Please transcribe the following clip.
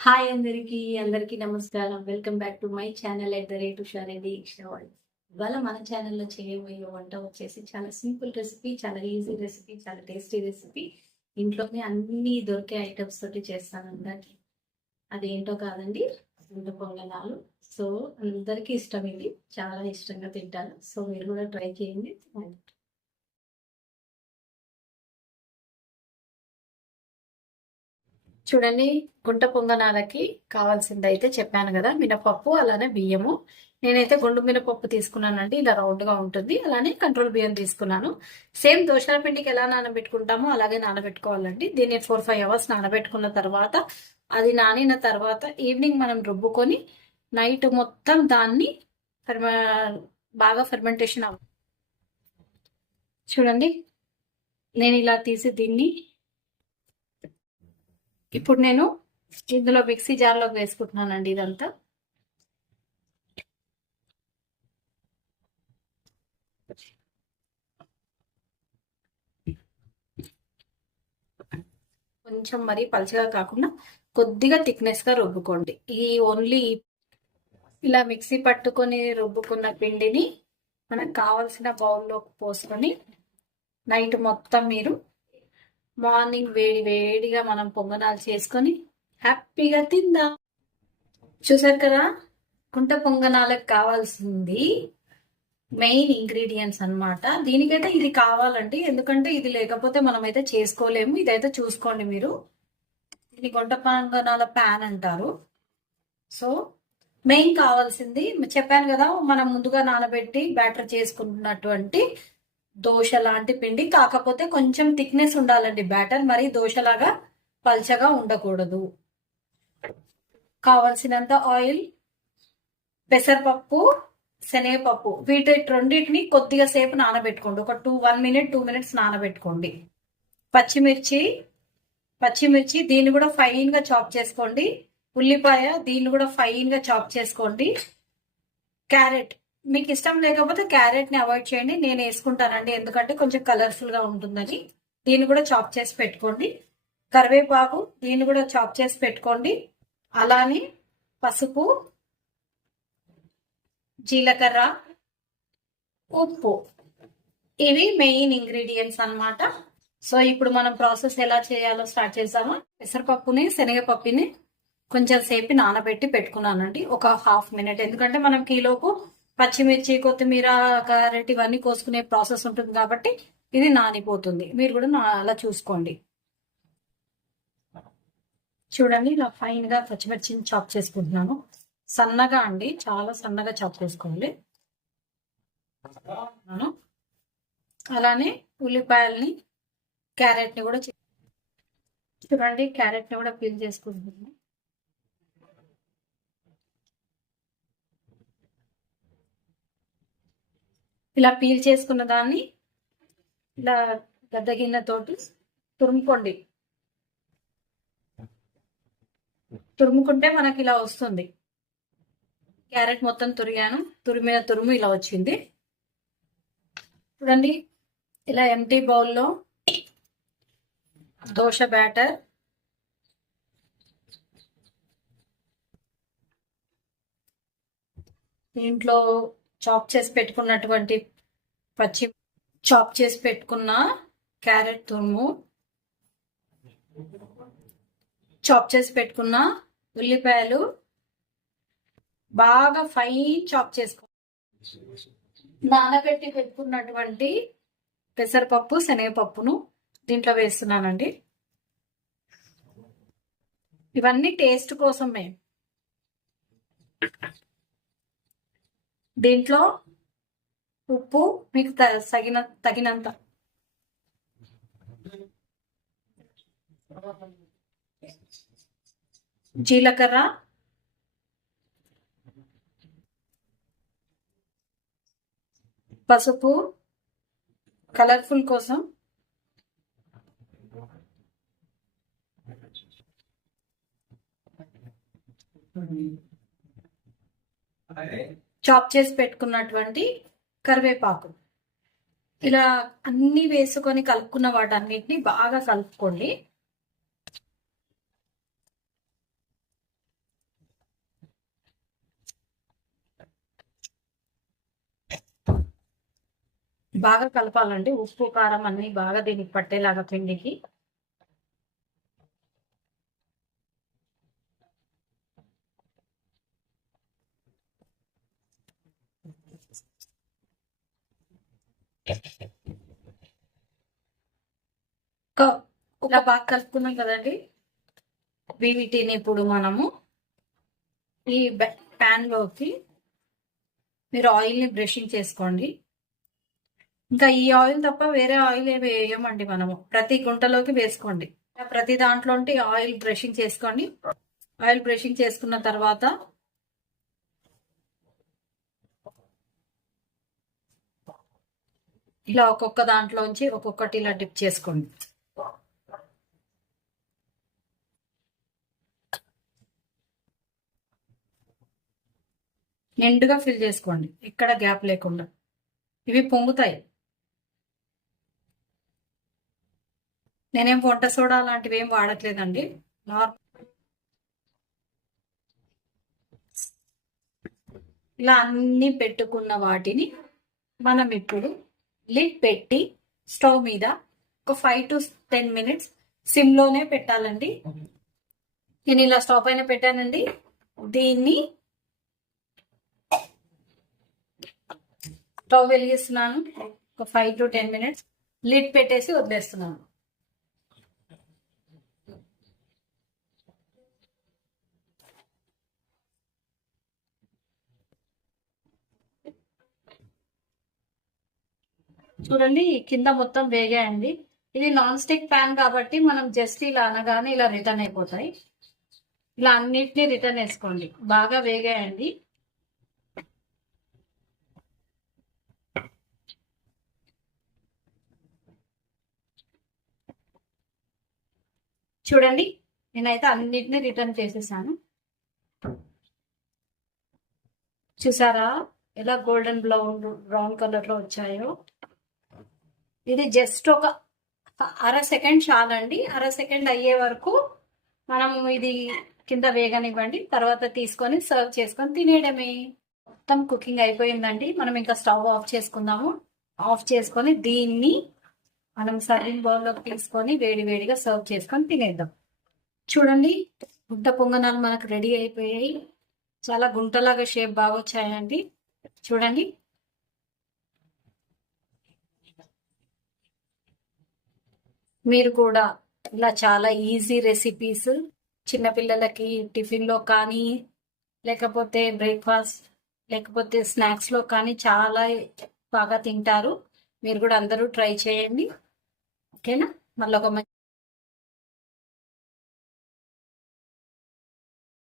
Hi అందరికీ అందరికీ నమస్కారం. Welcome back to my channel at the rate హుషారెడ్డి ఇష్టవాళ్ళు ఇవాళ మన ఛానల్లో చేయబోయే వంట వచ్చేసి చాలా సింపుల్ రెసిపీ చాలా ఈజీ రెసిపీ చాలా టేస్టీ రెసిపీ ఇంట్లోనే అన్ని దొరికే ఐటమ్స్ తోటి చేస్తాను అందరికి. అదేంటో కాదండి గుంట పొంగనాలు. సో అందరికీ ఇష్టం ఇది. చాలా ఇష్టంగా తింటారు సో మీరు కూడా ట్రై చేయండి. చూడండి గుంట పొంగనాలకి కావాల్సింది అయితే చెప్పాను కదా మినపప్పు అలానే బియ్యము. నేనైతే గుండు మినపప్పు తీసుకున్నానండి ఇలా రౌండ్గా ఉంటుంది. అలానే కంట్రోల్ బియ్యం తీసుకున్నాను. సేమ్ దోశల పిండికి ఎలా నానబెట్టుకుంటామో అలాగే నానబెట్టుకోవాలండి. దీన్ని ఫోర్ ఫైవ్ అవర్స్ నానబెట్టుకున్న తర్వాత అది నానిన తర్వాత ఈవినింగ్ మనం రుబ్బుకొని నైట్ మొత్తం దాన్ని ఫెర్మ బాగా ఫెర్మెంటేషన్ అవ్వ చూడండి. నేను ఇలా తీసి దీన్ని ఇప్పుడు నేను ఇందులో మిక్సీ జార్లోకి వేసుకుంటున్నానండి ఇదంతా. కొంచెం మరీ పలచగా కాకుండా కొద్దిగా థిక్నెస్గా రుబ్బుకోండి. ఈ ఓన్లీ ఇలా మిక్సీ పట్టుకొని రుబ్బుకున్న పిండిని మనకు కావలసిన బౌల్లోకి పోసుకొని నైట్ మొత్తం మీరు మార్నింగ్ వేడి వేడిగా మనం పొంగనాలు చేసుకొని హ్యాపీగా తిందాం. చూసారు కదా? కుంట పొంగనాలకు కావాల్సింది మెయిన్ ఇంగ్రీడియంట్స్ అనమాట దీనికైతే ఇది కావాలండి. ఎందుకంటే ఇది లేకపోతే మనమైతే చేసుకోలేము. ఇదైతే చూసుకోండి మీరు. ఇది గుంట పొంగనాల ప్యాన్ అంటారు. సో మెయిన్ కావాల్సింది. చెప్పాను కదా మనం ముందుగా నానబెట్టి బ్యాటర్ చేసుకుంటున్నటువంటి దోశ లాంటి పిండి కాకపోతే కొంచెం థిక్నెస్ ఉండాలండి. బ్యాటర్ మరి దోశలాగా పల్చగా ఉండకూడదు. కావలసినంత ఆయిల్ పెసరపప్పు శనగపప్పు. వీటి రెండింటిని కొద్దిగా సేపు నానబెట్టుకోండి. ఒక two one minute two minutes నానబెట్టుకోండి. పచ్చిమిర్చి పచ్చిమిర్చి దీన్ని కూడా ఫైన్గా చాప్ చేసుకోండి. ఉల్లిపాయ దీన్ని కూడా ఫైన్గా చాప్ చేసుకోండి. క్యారెట్ మీకు ఇష్టం లేకపోతే క్యారెట్ని అవాయిడ్ చేయండి. నేను వేసుకుంటానండి. ఎందుకంటే కొంచెం కలర్ఫుల్గా ఉంటుందని. దీన్ని కూడా చాప్ చేసి పెట్టుకోండి. కరివేపాకు దీన్ని కూడా చాప్ చేసి పెట్టుకోండి. అలానే పసుపు జీలకర్ర ఉప్పు. ఇవి మెయిన్ ఇంగ్రీడియంట్స్ అనమాట సో ఇప్పుడు మనం ప్రాసెస్ ఎలా చేయాలో స్టార్ట్ చేసాము పెసరపప్పుని శనగపప్పుని కొంచెం సేపు నానబెట్టి పెట్టుకున్నానండి. ఒక హాఫ్ మినిట్ ఎందుకంటే మనం కిలోకు పచ్చిమిర్చి కొత్తిమీర క్యారెట్ ఇవన్నీ కోసుకునే ప్రాసెస్ ఉంటుంది కాబట్టి ఇది నానిపోతుంది. మీరు కూడా అలా చూసుకోండి. చూడండి ఇలా ఫైన్గా పచ్చిమిర్చిని చాప్ చేసుకుంటున్నాను. సన్నగా అండి చాలా సన్నగా చాప్ చేసుకోండి అలానే ఉల్లిపాయల్ని క్యారెట్ని కూడా చూడండి క్యారెట్ని కూడా పీల్ చేసుకుంటున్నాను. ఇలా పీల్ చేసుకున్న దాన్ని ఇలా గద్ద గిన్నెతోటి తురుముకోండి. తురుముకుంటే మనకి ఇలా వస్తుంది. క్యారెట్ మొత్తం తురిగాను. తురిమిన తురుము ఇలా వచ్చింది. చూడండి ఇలా ఎంటీ బౌల్లో దోశ బ్యాటర్ దీంట్లో చాప్ చేసి పెట్టుకున్నటువంటి పచ్చి చాప్ చేసి పెట్టుకున్న క్యారెట్ తురుము చాప్ చేసి పెట్టుకున్న ఉల్లిపాయలు బాగా ఫైన్ చాప్ చేసుకో నానబెట్టి పెట్టుకున్నటువంటి పెసరపప్పు శనగపప్పును దీంట్లో వేస్తున్నానండి. ఇవన్నీ టేస్ట్ కోసమే దీంట్లో ఉప్పు మీకు తగిన తగినంత. జీలకర్ర. పసుపు. కలర్ఫుల్ కోసం. చాప్ చేసి పెట్టుకున్నటువంటి కరివేపాకు. ఇలా అన్ని వేసుకొని కలుపుకున్న వాటన్నిటిని బాగా కలుపుకోండి. బాగా కలపాలండి. ఉప్పు కారం అన్ని బాగా దీనికి పట్టేలాగా పిండికి. ఇలా బాగా కలుపుకున్నాం కదండి. వీటిని ఇప్పుడు మనము ఈ ప్యాన్లోకి మీరు ఆయిల్ని బ్రషింగ్ చేసుకోండి. ఇంకా ఈ ఆయిల్ తప్ప వేరే ఆయిల్ ఏమి వేయమండి మనము. ప్రతి గుంటలోకి వేసుకోండి. ప్రతి దాంట్లో ఆయిల్ బ్రషింగ్ చేసుకోండి. ఆయిల్ బ్రషింగ్ చేసుకున్న తర్వాత ఇలా ఒక్కొక్క దాంట్లోంచి ఒక్కొక్కటి ఇలా డిప్ చేసుకోండి. నిండుగా ఫిల్ చేసుకోండి. ఎక్కడ గ్యాప్ లేకుండా. ఇవి పొంగుతాయి. నేనేం వంట సోడా లాంటివి ఏం వాడట్లేదండి. నార్మల్ ఇలా అన్నీ పెట్టుకున్న వాటిని మనం ఇప్పుడు లిడ్ పెట్టి స్టవ్ మీద ఒక ఫైవ్ టు టెన్ మినిట్స్ సిమ్లోనే పెట్టాలండి. నేను ఇలా స్టవ్ పైన పెట్టానండి. దీన్ని స్టవ్ వెలిగిస్తున్నాను. ఒక five to ten minutes lid పెట్టేసి వదిలేస్తున్నాను. చూడండి కింద మొత్తం వేగాయండి. ఇది నాన్ స్టిక్ ప్యాన్ కాబట్టి మనం జస్ట్ ఇలా అనగానే ఇలా రిటర్న్ అయిపోతాయి. ఇలా అన్నిటినీ రిటర్న్ వేసుకోండి. బాగా వేగాయండి. చూడండి నేనైతే అన్నిటిని రిటర్న్ చేసేసాను. చూసారా? ఎలా గోల్డెన్ బ్రౌన్ బ్రౌన్ కలర్లో వచ్చాయో? ఇది జస్ట్ ఒక అర సెకండ్ చాలండి. అర సెకండ్ అయ్యే వరకు మనం ఇది కింద వేగనివ్వండి. తర్వాత తీసుకొని సర్వ్ చేసుకొని తినేయడమే. మొత్తం కుకింగ్ అయిపోయిందండి. మనం ఇంకా స్టవ్ ఆఫ్ చేసుకుందాము. ఆఫ్ చేసుకొని దీన్ని మనం సర్వింగ్ బౌల్లోకి తీసుకొని వేడి వేడిగా సర్వ్ చేసుకొని తినేద్దాం. చూడండి గుడ్డ పొంగనాలు మనకు రెడీ అయిపోయాయి. చాలా గుంటలాగా షేప్ బాగా వచ్చాయండి. చూడండి మీరు కూడా ఇలా చాలా ఈజీ రెసిపీస్ చిన్నపిల్లలకి టిఫిన్లో కానీ లేకపోతే బ్రేక్ఫాస్ట్ లేకపోతే స్నాక్స్లో కానీ చాలా బాగా తింటారు. మీరు కూడా అందరూ ట్రై చేయండి. ఓకేనా? మళ్ళీ ఒక